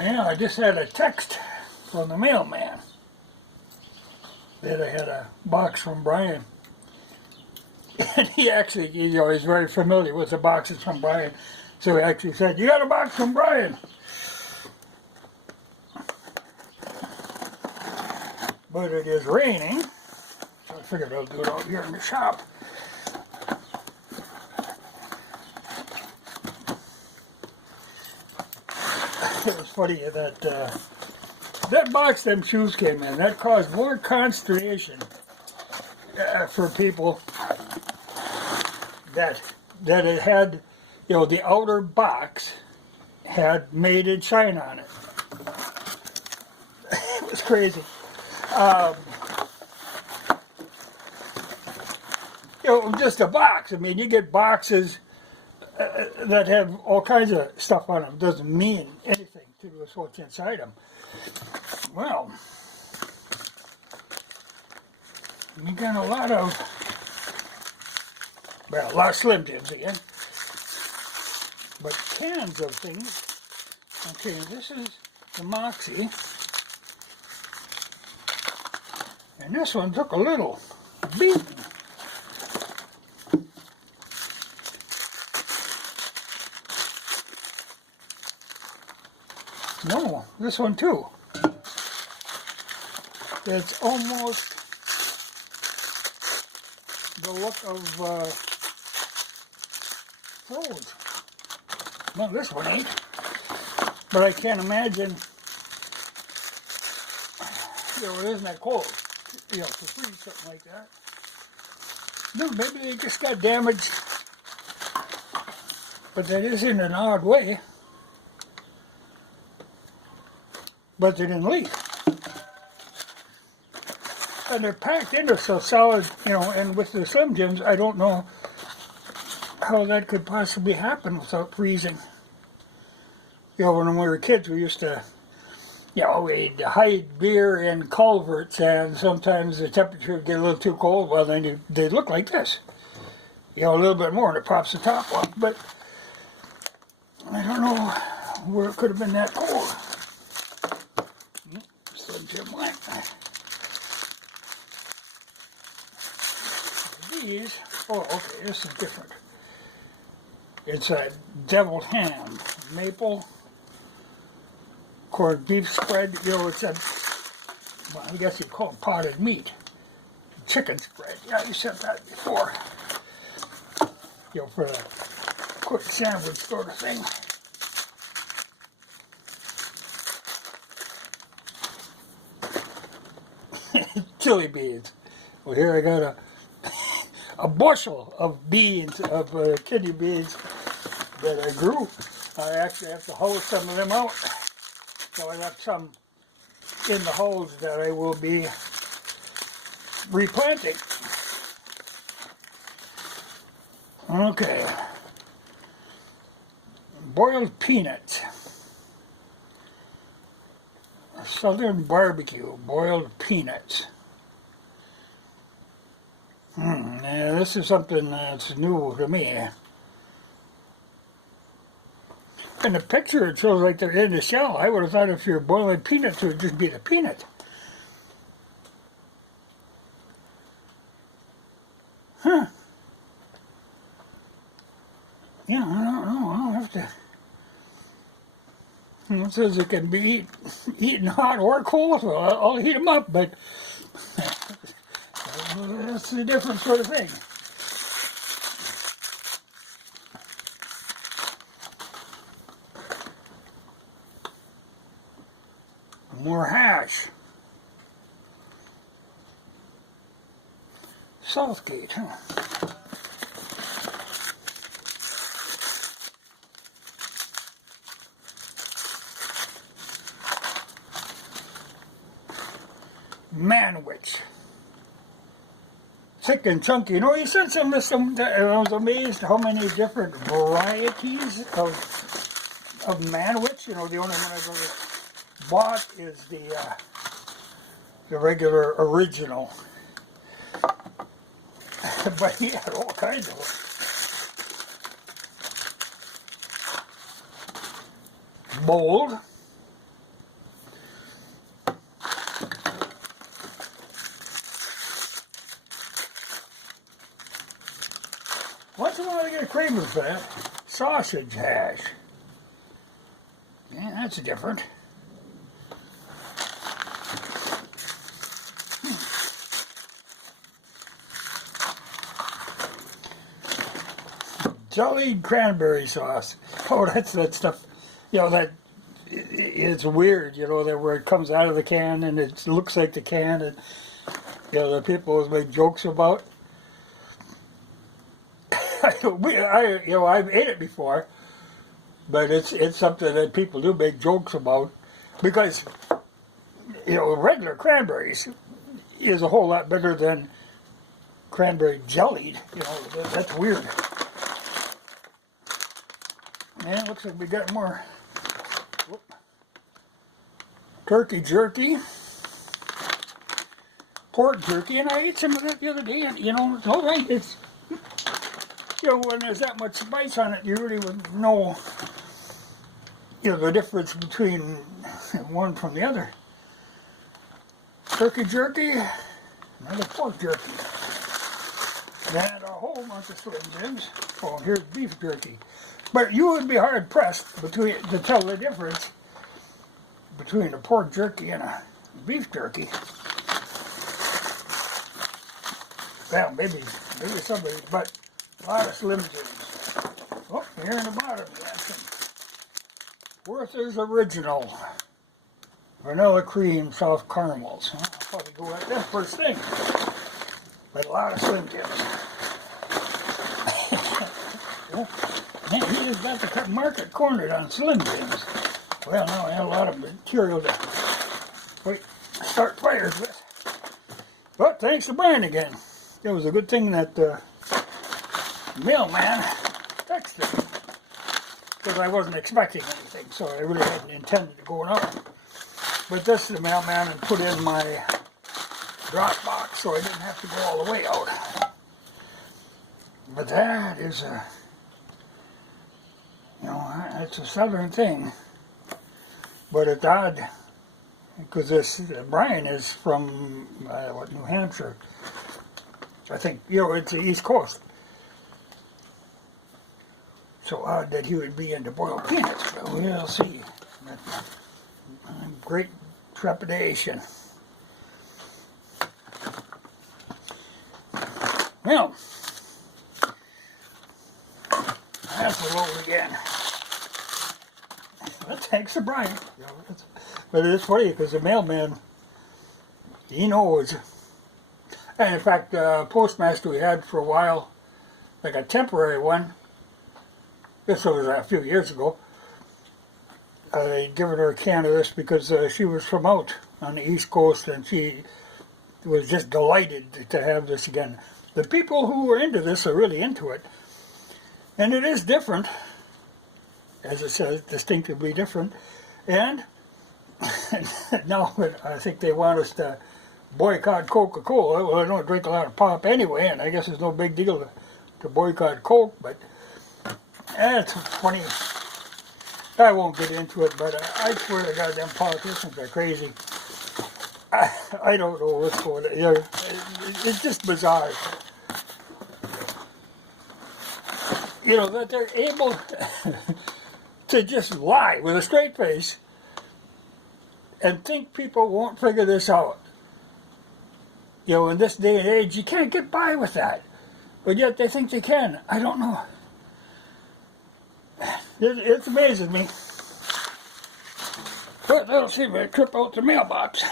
Yeah, I just had a text from the mailman that I had a box from Brian. And he actually, he's very familiar with the boxes from Brian. So he actually said, "You got a box from Brian." But it is raining, so I figured I'll do it out here in the shop. It was funny that that box them shoes came in. That caused more consternation for people that it had, the outer box had Made in China on it. It was crazy. Just a box. I mean, you get boxes that have all kinds of stuff on them. It doesn't mean anything to us what's inside them. Well, you got a lot of Slim Jims again, but cans of things. Okay, this is the Moxie, and this one took a little beating. No, this one too. It's almost the look of froze. No, this one ain't. But I can't imagine, it isn't that cold, to freeze something like that. No, maybe they just got damaged, but that is in an odd way. But they didn't leak. And they're packed into so solid, and with the Slim Jims, I don't know how that could possibly happen without freezing. When we were kids, we used to, we'd hide beer in culverts, and sometimes the temperature would get a little too cold. Well, then they'd look like this. A little bit more, and it pops the top off. But I don't know where it could have been that cold. Slim Jim went. These, okay, this is different. It's a deviled ham, maple, corned beef spread. It's I guess you call it potted meat. Chicken spread. Yeah, you said that before. For the quick sandwich sort of thing. Chili beans. Well, here I got a bushel of beans, of kidney beans that I grew. I actually have to hoe some of them out. So I got some in the holes that I will be replanting. Okay. Boiled peanuts. Southern barbecue, boiled peanuts. Yeah, this is something that's new to me. In the picture, it shows like they're in the shell. I would have thought if you're boiling peanuts, it would just be the peanut. Huh. Yeah, I don't know. I'll have to... It says it can be eaten hot or cold, so I'll heat them up, but that's a different sort of thing. More hash. Southgate, huh? Manwich. Thick and chunky. You said some. I was amazed how many different varieties of Manwich. The only one I've ever bought is the regular original. But he had all kinds of them. Mold. famous for that. Sausage hash. Yeah, that's different. Jellied cranberry sauce. Oh, that's that stuff. You know, that it's weird, you know, that where it comes out of the can and it looks like the can, and you know, the people always make jokes about. I've ate it before, but it's something that people do make jokes about because, you know, regular cranberries is a whole lot better than cranberry jellied. You know, that's weird. And it looks like we got more turkey jerky, pork jerky, and I ate some of that the other day, and you know, it's all right. It's, you know, when there's that much spice on it, you really wouldn't know, you know, the difference between one from the other. Turkey jerky, another pork jerky, and a whole bunch of Slim Jims. Oh, here's beef jerky. But you would be hard pressed to tell the difference between a pork jerky and a beef jerky. Well, maybe somebody, but a lot of Slim Jims. Oh, here in the bottom, you have some Werther's Original Vanilla Cream Soft Caramels. I'll probably go at that first thing. But a lot of Slim Jims. Man, he just got the market cornered on Slim Jims. Well, now I have a lot of material to start fires with. But thanks to Brian again. It was a good thing that the mailman texted me, because I wasn't expecting anything, so I really hadn't intended to go out. But this is the mailman and put in my drop box, so I didn't have to go all the way out. But that is a, you know, it's a southern thing. But it's odd, because this Brian is from New Hampshire. I think, you know, it's the East Coast. So odd that he would be into boiled peanuts, but we'll see. Great trepidation. Well, I have to roll again. Well, thanks to Brian. But it's funny because the mailman, he knows. And in fact, the postmaster we had for a while, like a temporary one, this was a few years ago, I'd given her a can of this because she was from out on the East Coast and she was just delighted to have this again. The people who were into this are really into it. And it is different, as it says, distinctively different. And now I think they want us to boycott Coca-Cola. Well, I don't drink a lot of pop anyway, and I guess it's no big deal to boycott Coke, but it's funny. I won't get into it, but I swear to God, them politicians are crazy. I don't know what's going on. It's just bizarre. You know, that they're able to just lie with a straight face and think people won't figure this out. You know, in this day and age, you can't get by with that. But yet they think they can. I don't know. It amazes me. But that'll see me trip out the mailbox.